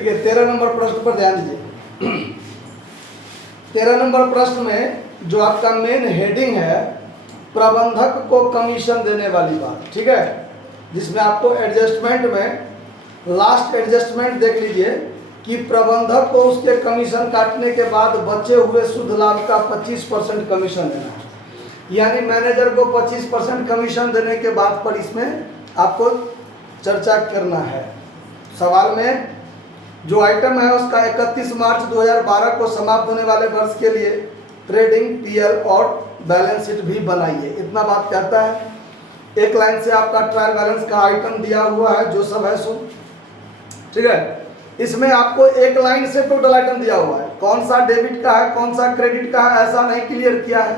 देखिए 13 नंबर प्रश्न पर ध्यान दीजिए। 13 नंबर प्रश्न में जो आपका मेन हेडिंग है प्रबंधक को कमीशन देने वाली बात, ठीक है, जिसमें आपको एडजस्टमेंट में लास्ट एडजस्टमेंट देख लीजिए कि प्रबंधक को उसके कमीशन काटने के बाद बचे हुए शुद्ध लाभ का 25% कमीशन देना है। यानी मैनेजर को 25% कमीशन देने के बाद पर इसमें आपको चर्चा करना है। सवाल में जो आइटम है उसका 31 मार्च 2012 को समाप्त होने वाले वर्ष के लिए ट्रेडिंग पीएल और बैलेंस शीट भी बनाइए, इतना बात कहता है। एक लाइन से आपका ट्रायल बैलेंस का आइटम दिया हुआ है जो सब है सो, ठीक है। इसमें आपको एक लाइन से टोटल आइटम दिया हुआ है, कौन सा डेबिट का है कौन सा क्रेडिट का है ऐसा नहीं क्लियर किया है।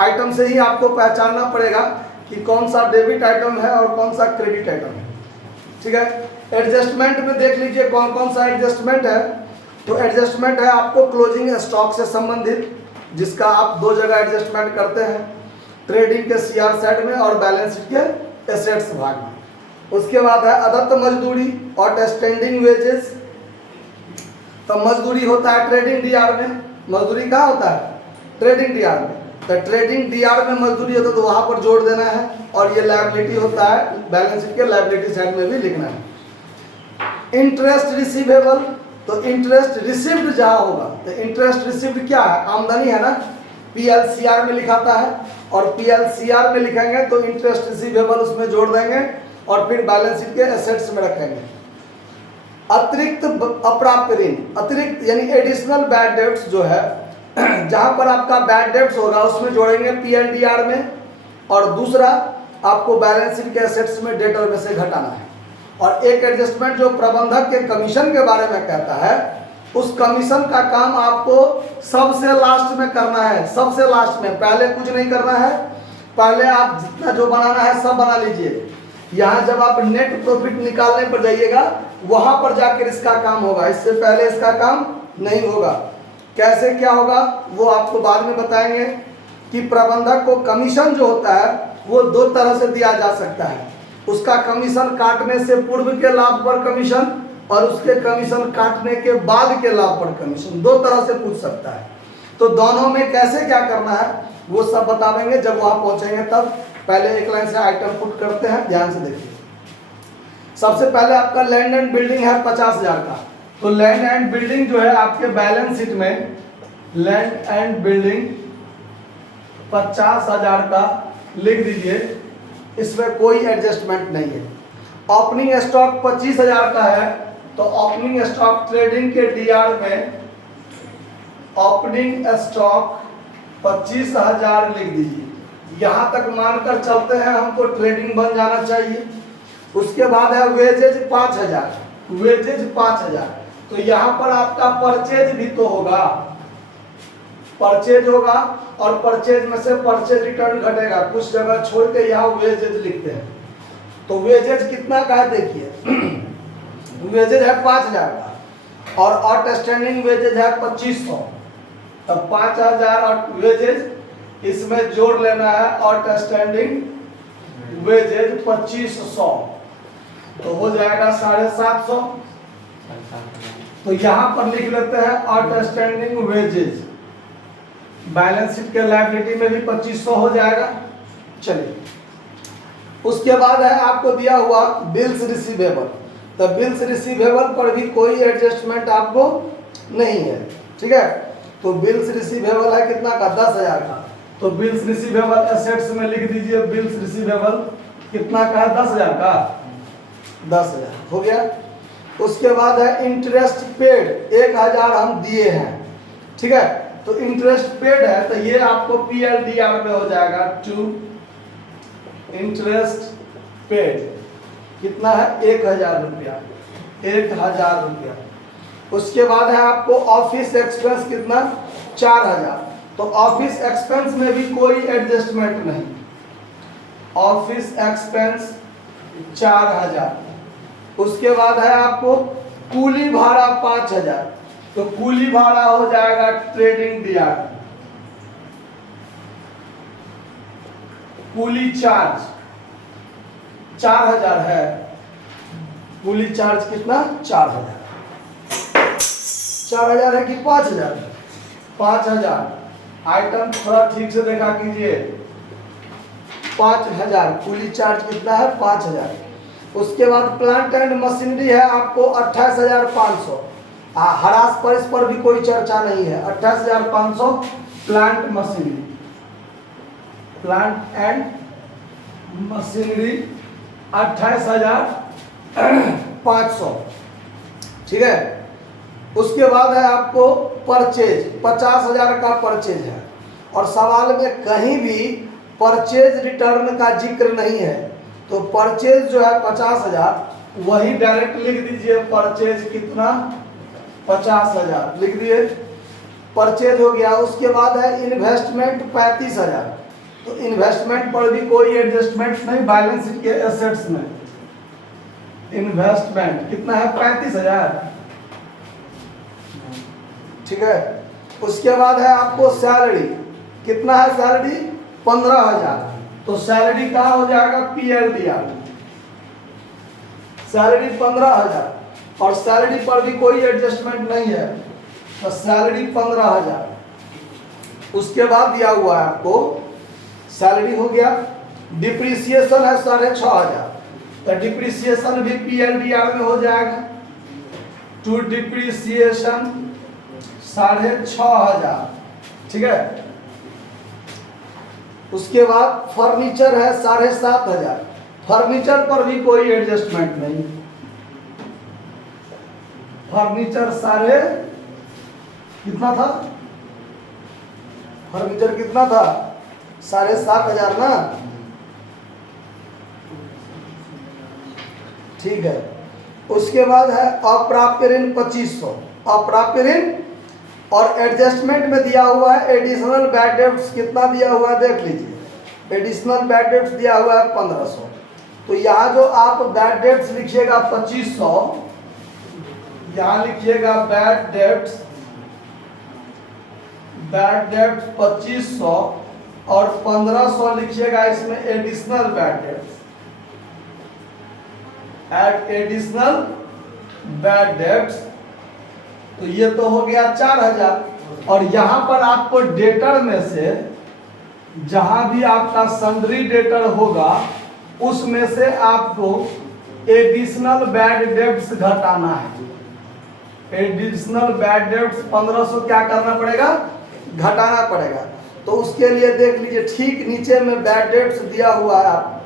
आइटम से ही आपको पहचानना पड़ेगा कि कौन सा डेबिट आइटम है और कौन सा क्रेडिट आइटम है, ठीक है। एडजस्टमेंट में देख लीजिए कौन कौन सा एडजस्टमेंट है। तो एडजस्टमेंट है आपको क्लोजिंग स्टॉक से संबंधित, जिसका आप दो जगह एडजस्टमेंट करते हैं, ट्रेडिंग के सीआर साइड में और बैलेंस शीट के एसेट्स भाग में। उसके बाद है अदत्त मजदूरी और स्टैंडिंग वेजेस। तो मजदूरी होता है ट्रेडिंग डीआर में, मजदूरी कहाँ होता है ट्रेडिंग डीआर में। तो ट्रेडिंग डीआर में मजदूरी होता है तो वहाँ पर जोड़ देना है, और ये लायबिलिटी होता है बैलेंस शीट के लायबिलिटी साइड में भी लिखना है। इंटरेस्ट रिसीवेबल, तो इंटरेस्ट रिसीव्ड जहाँ होगा तो इंटरेस्ट रिसीव्ड क्या है आमदनी है ना, पीएलसीआर में लिखाता है, और पीएलसीआर में लिखेंगे तो इंटरेस्ट रिसीवेबल उसमें जोड़ देंगे और फिर बैलेंस शीट के एसेट्स में रखेंगे। अतिरिक्त अप्राप्य ऋण, अतिरिक्त यानी एडिशनल बैड डेब्ट्स जो है जहाँ पर आपका बैड डेब्ट्स होगा उसमें जोड़ेंगे पीएलडीआर में, और दूसरा आपको बैलेंस शीट के एसेट्स में डेटर में से घटाना है। और एक एडजस्टमेंट जो प्रबंधक के कमीशन के बारे में कहता है, उस कमीशन का काम आपको सबसे लास्ट में करना है, सबसे लास्ट में, पहले कुछ नहीं करना है। पहले आप जितना जो बनाना है सब बना लीजिए। यहाँ जब आप नेट प्रॉफिट निकालने पर जाइएगा वहां पर जाकर इसका काम होगा, इससे पहले इसका काम नहीं होगा। कैसे क्या होगा वो आपको बाद में बताएंगे कि प्रबंधक को कमीशन जो होता है वो दो तरह से दिया जा सकता है। उसका कमीशन काटने से पूर्व के लाभ पर कमीशन और उसके कमीशन काटने के बाद के लाभ पर कमीशन, दो तरह से पूछ सकता है। तो दोनों में कैसे क्या करना है वो सब बता देंगे जब वहां पहुंचेंगे तब। पहले एक लाइन से आइटम पुट करते हैं, ध्यान से देखिए। सबसे पहले आपका लैंड एंड बिल्डिंग है 50,000 का। तो लैंड एंड बिल्डिंग जो है आपके बैलेंस शीट में लैंड एंड बिल्डिंग 50,000 का लिख दीजिए, इसमें कोई एडजस्टमेंट नहीं है। ओपनिंग स्टॉक 25,000 का है तो ओपनिंग स्टॉक ट्रेडिंग के डीआर में ओपनिंग स्टॉक 25,000 लिख दीजिए। यहाँ तक मानकर चलते हैं हमको ट्रेडिंग बन जाना चाहिए। उसके बाद है वेजेज 5,000, वेजेज 5,000। तो यहाँ पर आपका परचेज भी तो होगा, परचेज होगा और परचेज में से परचेज रिटर्न घटेगा, कुछ जगह छोड़ के यहाँ वेजेज लिखते हैं। तो वेजेज कितना का है देखिए वेजेज है 5,000 का और आउटस्टैंडिंग वेजेज है 2,500। तब 5,000 और वेजेज इसमें जोड़ लेना है, आउटस्टैंडिंग वेजेज 2,500 तो हो जाएगा 750। तो यहाँ पर लिख लेते हैं आउटस्टैंडिंग वेजेज, बैलेंस शीट के लायबिलिटी में भी 2,500 हो जाएगा। चलिए उसके बाद है आपको दिया हुआ बिल्स रिसीवेबल। तो बिल्स रिसीवेबल पर भी कोई एडजस्टमेंट आपको नहीं है, ठीक है। तो बिल्स रिसीवेबल है कितना का 10,000 का। तो बिल्स रिसीवेबल एसेट्स में लिख दीजिए, बिल्स रिसीवेबल कितना का है 10,000 का, 10,000 हो गया। उसके बाद है इंटरेस्ट पेड 1,000 हम दिए हैं, ठीक है। तो इंटरेस्ट पेड है तो ये आपको पीएलडीआर में हो जाएगा टू इंटरेस्ट पेड कितना है 1,000 रुपया, 1,000 रुपया। उसके बाद है आपको ऑफिस एक्सपेंस कितना 4,000। तो ऑफिस एक्सपेंस में भी कोई एडजस्टमेंट नहीं, ऑफिस एक्सपेंस 4,000। उसके बाद है आपको कूली भाड़ा 5,000। तो कूली भाड़ा हो जाएगा ट्रेडिंग डीआर, कूली चार्ज 4,000 है, कूली चार्ज कितना 4,000। 4,000 है कि 5,000? 5,000। आइटम थोड़ा ठीक से देखा कीजिए, 5,000 कूली चार्ज कितना है? 5,000। उसके बाद प्लांट एंड मशीनरी है आपको 28,500। हरास पर इस पर भी कोई चर्चा नहीं है। 28,500 plant machinery, plant and machinery 28,500, ठीक है। उसके बाद है आपको परचेज, 50,000 का परचेज है। और सवाल में कहीं भी परचेज रिटर्न का जिक्र नहीं है, तो परचेज जो है 50,000, वही डायरेक्ट लिख दीजिए। परचेज कितना? 50,000 लिख दिए, परचेज हो गया। उसके बाद है इन्वेस्टमेंट 35,000। तो इन्वेस्टमेंट पर भी कोई एडजस्टमेंट नहीं, बैलेंस शीट के एसेट्स में इन्वेस्टमेंट कितना है? 35,000, ठीक है। उसके बाद है आपको सैलरी, कितना है सैलरी? 15,000। तो सैलरी कहाँ हो जाएगा? PLDR, salary 15,000। और सैलरी पर भी कोई एडजस्टमेंट नहीं है, तो सैलरी 15,000। उसके बाद दिया हुआ है आपको सैलरी हो गया। डिप्रिसिएशन है 6,500, तो डिप्रिसिएशन भी PLDR में हो जाएगा। टू डिप्रिसिएशन 6,500, ठीक है। उसके बाद फर्नीचर है 7,500। फर्नीचर पर भी कोई एडजस्टमेंट नहीं। फर्नीचर कितना था? फर्नीचर कितना था? 7,500 ना, ठीक है। उसके बाद है अप्राप्य ऋण 2,500। अप्राप्य ऋण और एडजस्टमेंट में दिया हुआ है एडिशनल बैड डेब्ट्स, कितना दिया हुआ है देख लीजिए। एडिशनल बैड डेब्ट्स दिया हुआ है 1,500। तो यहाँ जो आप बैड डेब्ट्स लिखिएगा 2,500, यहाँ लिखिएगा बैड डेब्ट्स 2,500 और 1,500 लिखिएगा इसमें additional bad debts, additional bad debts. तो ये तो हो गया 4,000। और यहाँ पर आपको डेटर में से जहां भी आपका सन्ड्री डेटर होगा उसमें से आपको एडिशनल बैड डेब्ट्स घटाना है। एडिशनल बैड डेब्ट्स 1,500 क्या करना पड़ेगा? घटाना पड़ेगा। तो उसके लिए देख लीजिए ठीक नीचे में बैड डेब्ट्स दिया हुआ है, आप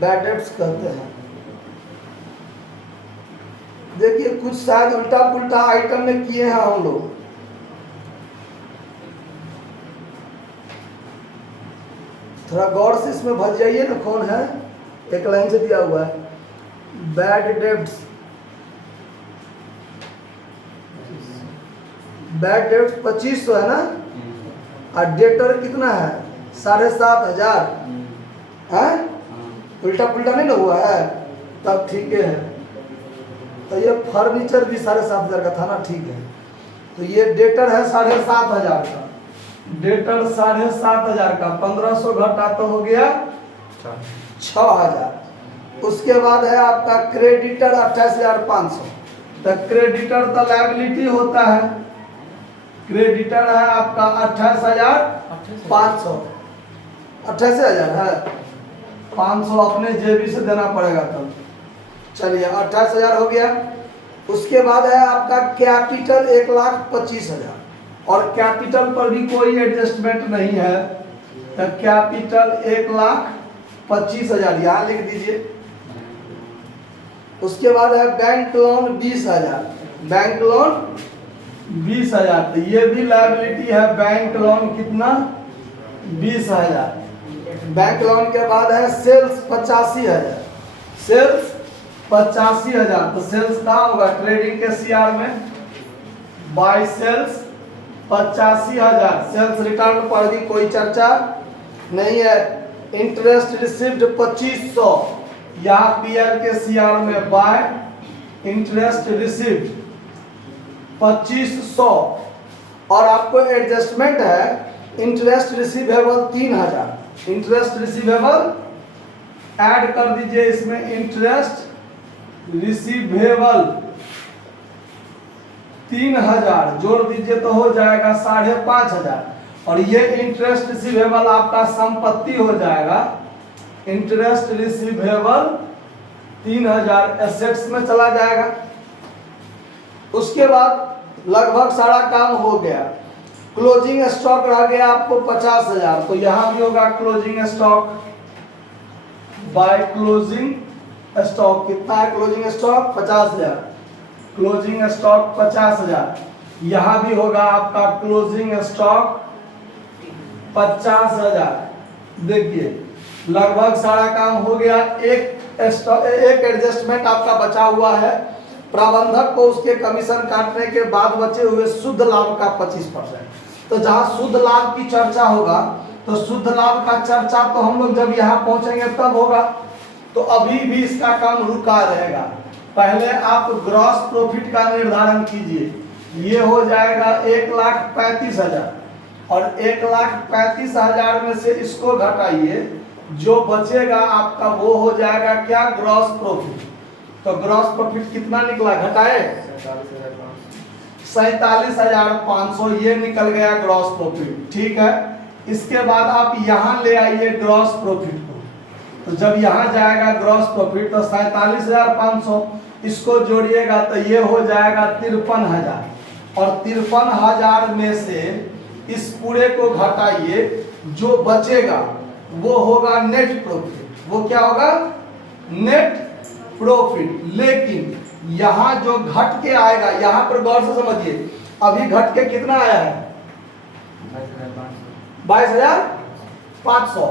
बैड डेब्ट्स कहते हैं। देखिए कुछ शायद उल्टा पुल्टा आइटम में किए हैं हम लोग। थोड़ा गौर से इसमें भज जाइए ना, कौन है? एक लाइन से दिया हुआ है बैड डेब्ट्स, बैड डेब्ट्स 2,500 है ना, और डेटर कितना है? 7,500 है। उल्टा पुल्टा नहीं ना हुआ है, तब ठीक है। तो ये फर्नीचर भी 7,500 का था ना, ठीक है। तो ये डेटर है 7,500 का, डेटर 7,500 का 1,500 घटा तो हो गया 6,000। उसके बाद है आपका क्रेडिटर 28,500। तो क्रेडिटर तो लायबिलिटी होता है, क्रेडिटर है आपका 28,500। 28,000 है, 500 अपने जेबी से देना पड़ेगा तब। चलिए 28,000 हो गया। उसके बाद है आपका कैपिटल 1,25,000, और कैपिटल पर भी कोई एडजस्टमेंट नहीं है। तो कैपिटल 1,25,000 यहाँ लिख दीजिए। उसके बाद है बैंक लोन 20,000, बैंक लोन 20,000। तो ये भी लायबिलिटी है, बैंक लोन कितना? 20,000। बैंक लोन के बाद है सेल्स 85,000, सेल्स 85,000। तो सेल्स कहाँ होगा? ट्रेडिंग के CR में, बाय सेल्स 85,000। सेल्स रिटर्न पर भी कोई चर्चा नहीं है। इंटरेस्ट रिसीव्ड 2,500, यहाँ PL के CR में बाय इंटरेस्ट रिसीव्ड 2,500। और आपको एडजस्टमेंट है interest receivable 3,000। Interest receivable add कर दीजिए इसमें, इंटरेस्ट रिसीवेबल 3,000 जोड़ दीजिए तो हो जाएगा 5,500। और ये इंटरेस्ट रिसीवेबल आपका संपत्ति हो जाएगा, इंटरेस्ट रिसीवेबल 3,000 एसेट्स में चला जाएगा। उसके बाद लगभग सारा काम हो गया। क्लोजिंग स्टॉक रह गया आपको 50,000, तो यहां भी होगा closing stock by closing stock. कितना है क्लोजिंग स्टॉक? 50,000। Closing stock 50,000। यहां भी होगा आपका क्लोजिंग स्टॉक 50,000। देखिए लगभग सारा काम हो गया। एक एडजस्टमेंट आपका बचा हुआ है, प्रबंधक को उसके कमीशन काटने के बाद बचे हुए शुद्ध लाभ का 25%। तो जहां शुद्ध लाभ की चर्चा होगा तो शुद्ध लाभ का चर्चा तो हम लोग जब यहाँ पहुंचेंगे तब होगा। तो अभी भी इसका काम रुका रहेगा। पहले आप ग्रॉस प्रॉफिट का निर्धारण कीजिए। ये हो जाएगा 1,35,000 और 1,35,000 में से इसको घटाइए, जो बचेगा आपका वो हो जाएगा क्या? Gross profit. तो ग्रॉस प्रॉफिट कितना निकला? घटाए 47,500, ये निकल गया ग्रॉस प्रॉफिट। ठीक है, इसके बाद आप यहाँ ले आइए ग्रॉस प्रॉफिट को। तो जब यहाँ जाएगा ग्रॉस प्रॉफिट तो 47,500, इसको जोड़िएगा तो ये हो जाएगा 53,000। और 53,000 में से इस पूरे को घटाइए, जो बचेगा वो होगा नेट प्रॉफिट। वो क्या होगा? Net profit. लेकिन यहाँ जो घट के आएगा, यहाँ पर गौर से समझिए, अभी घट के कितना आया है? 22,500।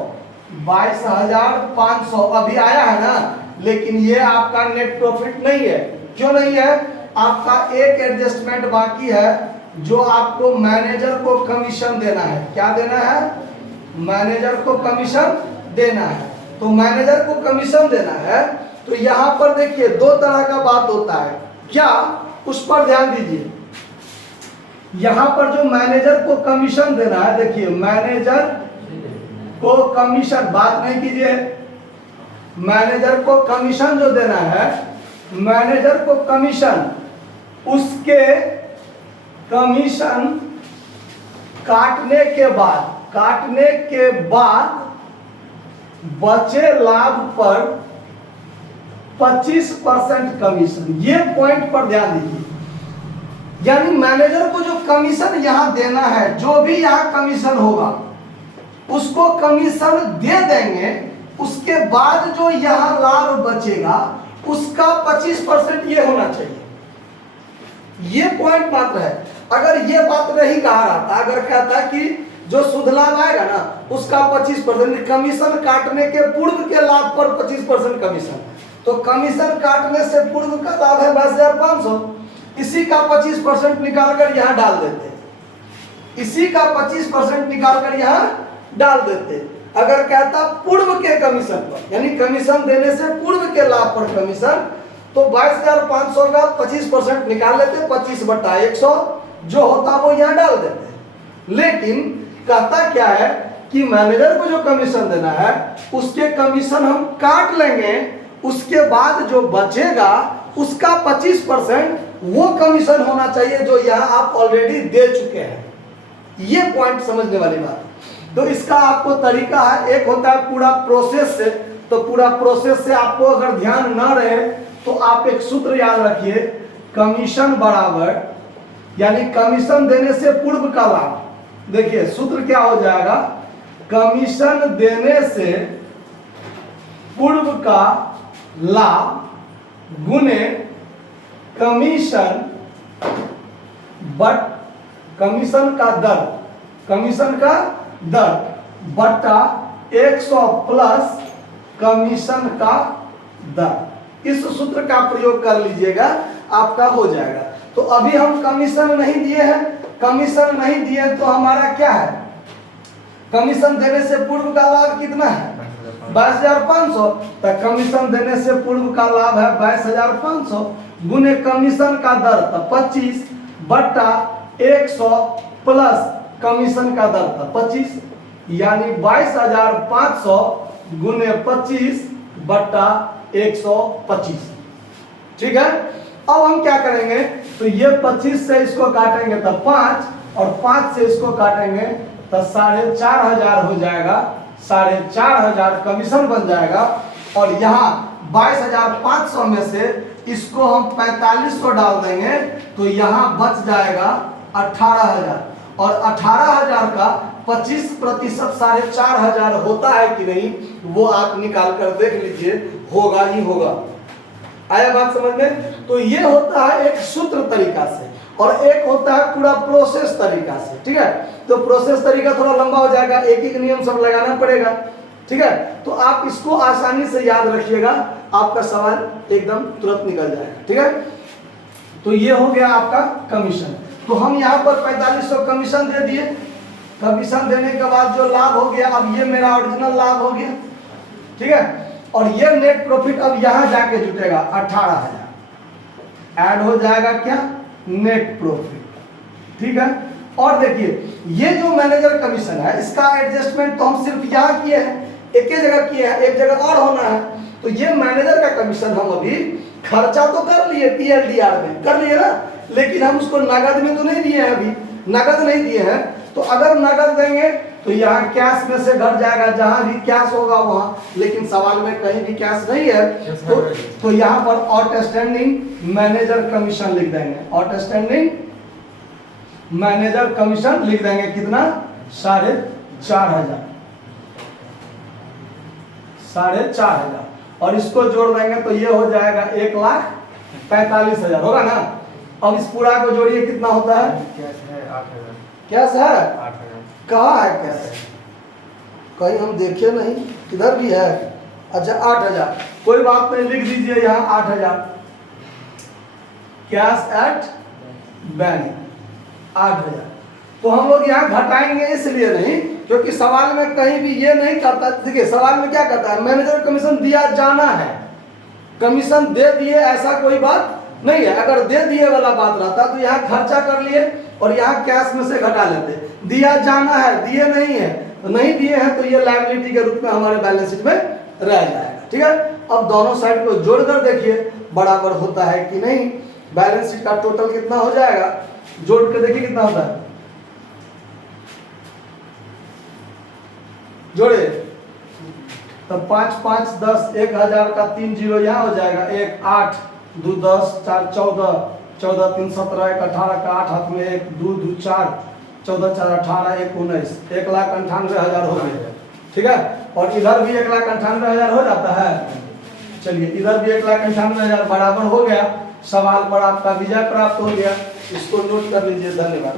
22,500 अभी आया है ना, लेकिन ये आपका नेट प्रॉफिट नहीं है। क्यों नहीं है? आपका एक एडजस्टमेंट बाकी है, जो आपको मैनेजर को कमीशन देना है। क्या देना है? मैनेजर को कमीशन देना है। तो मैनेजर को कमीशन देना है, तो यहाँ पर देखिए दो तरह का बात होता है। क्या? उस पर ध्यान दीजिए। यहाँ पर जो मैनेजर को कमीशन देना है, देखिए मैनेजर को कमीशन, बात नहीं कीजिए, मैनेजर को कमीशन जो देना है, मैनेजर को कमीशन, उसके कमीशन काटने के बाद बचे लाभ पर 25% कमीशन। ये पॉइंट पर ध्यान दीजिए। यानी मैनेजर को जो कमीशन यहां देना है, जो भी यहां कमीशन होगा उसको कमीशन दे देंगे। उसके बाद जो यहां लाभ बचेगा उसका 25% ये होना चाहिए। ये पॉइंट मात्र है। अगर ये बात नहीं कहा रहता, अगर कहता कि जो शुद्ध लाभ आएगा ना उसका 25% कमीशन काटने के पूर्व के लाभ पर 25% कमीशन, तो कमीशन काटने से पूर्व का लाभ है 22,500, इसी का 25% निकाल कर यहाँ डाल देते, इसी का 25% निकाल कर यहाँ डाल देते। अगर कहता पूर्व के कमीशन पर, यानी कमीशन देने से पूर्व के लाभ पर कमीशन, तो 22,500 का 25% निकाल लेते, 25/100 जो होता वो यहाँ डाल देते। लेकिन कहता क्या है कि मैनेजर को जो कमीशन देना है उसके कमीशन हम काट लेंगे, उसके बाद जो बचेगा उसका 25% वो कमीशन होना चाहिए जो यहाँ आप ऑलरेडी दे चुके हैं। ये पॉइंट समझने वाली बात। तो इसका आपको तरीका है, एक होता है पूरा प्रोसेस से। तो पूरा प्रोसेस से आपको अगर ध्यान न रहे तो आप एक सूत्र याद रखिए, कमीशन बराबर, यानी कमीशन देने से पूर्व का लाभ। देखिए सूत्र क्या हो जाएगा? कमीशन देने से पूर्व का लाभ गुने कमीशन बट कमीशन का दर, कमीशन का दर बटा 100 प्लस कमीशन का दर। इस सूत्र का प्रयोग कर लीजिएगा, आपका हो जाएगा। तो अभी हम कमीशन नहीं दिए हैं, कमीशन नहीं दिए तो हमारा क्या है? कमीशन देने से पूर्व का लाभ कितना है? 22,500। तो कमीशन देने से पूर्व का लाभ है 22,500 गुने कमीशन का दर तो 25 बटा 100 प्लस कमीशन का दर तो 25, यानी 22,500 गुने 25 बटा 125। ठीक है। अब हम क्या करेंगे? तो ये 25 से इसको काटेंगे तो 5 और 5 से इसको काटेंगे तो 4,500 हो जाएगा। 4,500 कमीशन बन जाएगा। और यहाँ 22,500 में से इसको हम 4500 डाल देंगे तो यहाँ बच जाएगा 18,000। और 18,000 का 25% 4,500 होता है कि नहीं वो आप निकाल कर देख लीजिए, होगा ही होगा। आया बात समझ में? तो ये होता है एक सूत्र तरीका से, और एक होता है पूरा प्रोसेस तरीका से। ठीक है, तो प्रोसेस तरीका थोड़ा लंबा हो जाएगा, एक एक नियम सब लगाना पड़ेगा। ठीक है, तो आप इसको आसानी से याद रखिएगा, आपका सवाल एकदम तुरंत निकल जाएगा। ठीक है, तो ये हो गया आपका कमीशन। तो हम यहाँ पर 4500 कमीशन दे दिए। कमीशन देने के बाद जो लाभ हो गया, अब ये मेरा ओरिजिनल लाभ हो गया। ठीक है, और ये नेट प्रॉफिट अब यहाँ जाके जुटेगा 18,000 ऐड हो जाएगा क्या, नेट प्रॉफिट। ठीक है, और देखिए ये जो मैनेजर कमीशन है इसका एडजस्टमेंट तो हम सिर्फ यहाँ किए हैं, एक ही जगह किए हैं, एक जगह और होना है। तो ये मैनेजर का कमीशन हम अभी खर्चा तो कर लिए PLDR में कर लिए ना, लेकिन हम उसको नगद में तो नहीं दिए हैं, अभी नगद नहीं दिए हैं। तो अगर नगद देंगे तो यहाँ कैश में से घट जाएगा, जहां भी कैश होगा वहां, लेकिन सवाल में कहीं भी कैश नहीं है। तो यहाँ पर आउटस्टैंडिंग मैनेजर कमीशन लिख देंगे, आउटस्टैंडिंग मैनेजर कमीशन लिख देंगे। कितना, 4,500, 4,500, और इसको जोड़ देंगे तो ये हो जाएगा 1,45,000 होगा ना। अब इस पूरा को जोड़िए, कितना होता है, कैश है 8,000। कैश है 8,000 कहाँ है कैश, कहीं हम देखे नहीं, किधर भी है। अच्छा 8,000, कोई बात नहीं, लिख दीजिए यहाँ 8,000 कैश एट बैंक 8,000। तो हम लोग यहाँ घटाएंगे इसलिए नहीं क्योंकि सवाल में कहीं भी ये नहीं कहता। देखिए सवाल में क्या कहता है, मैनेजर कमीशन दिया जाना है, कमीशन दे दिए ऐसा कोई बात नहीं है। अगर दे दिए वाला बात रहता तो यहाँ खर्चा कर लिए और यहाँ कैश में से घटा लेते। दिया जाना है, दिए नहीं है, तो नहीं दिए हैं तो ये लायबिलिटी के रूप में हमारे बैलेंस शीट में रह जाएगा। ठीक है, अब दोनों साइड को जोड़कर देखिए बराबर होता है कि नहीं। बैलेंस शीट का टोटल कितना हो जाएगा, जोड़ के देखिए कितना होता है, जोड़े तो 5 5 10, 1,000 का 3 जीरो यहाँ हो जाएगा, 1 8 2 10 4 14 14 3 17 1 18 का 8 हाथ में 1 2 2 4 14 4 18 1 19, 1,98,000 हो गया। ठीक है, और इधर भी 1,98,000 हो जाता है। चलिए इधर भी 1,98,000 बराबर हो गया। सवाल पर आपका विजय प्राप्त हो गया, इसको नोट कर लीजिए। धन्यवाद।